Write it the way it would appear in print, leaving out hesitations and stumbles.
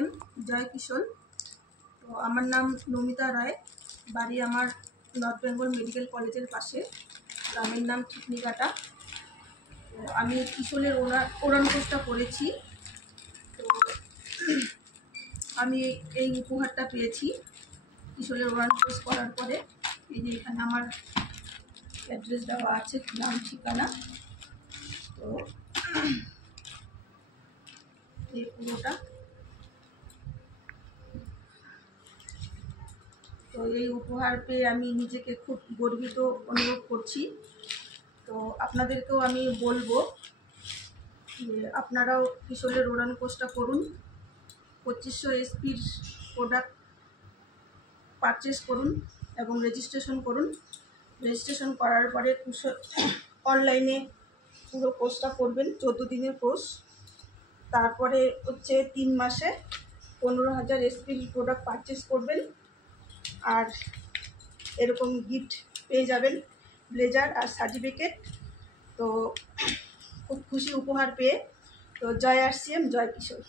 JRCM জয় কিশোর। তো আমার নাম নমিতা রায়, বাড়ি আমার নর্থ বেঙ্গল মেডিকেল কলেজের পাশে, গ্রামের নাম চিকনিকাটা। তো আমি কিশোরের ওড়ান কোর্সটা করেছি। তো আমি এই উপহারটা পেয়েছি কিশোরের ওড়ান কোর্স করার পরে। এই যে এখানে আমার অ্যাড্রেস দেওয়া আছে, নাম ঠিকানা। তো এই পুরোটা, তো এই উপহার পেয়ে আমি নিজেকে খুব গর্বিত অনুভব করছি। তো আপনাদেরকেও আমি বলবো যে আপনারাও কিশোরের ওড়ান কোর্সটা করুন, 2500 SPর প্রোডাক্ট পারচেস করুন এবং রেজিস্ট্রেশন করুন। রেজিস্ট্রেশন করার পরে অনলাইনে পুরো কোর্সটা করবেন, 14 দিনের কোর্স। তারপরে হচ্ছে 3 মাসে 15,000 SPর প্রোডাক্ট পারচেস করবেন, আর এরকম গিফট পেয়ে যাবেন, ব্লেজার আর সার্টিফিকেট। তো খুব খুশি উপহার পেয়ে। তো জয় RCM, জয় কিশোর।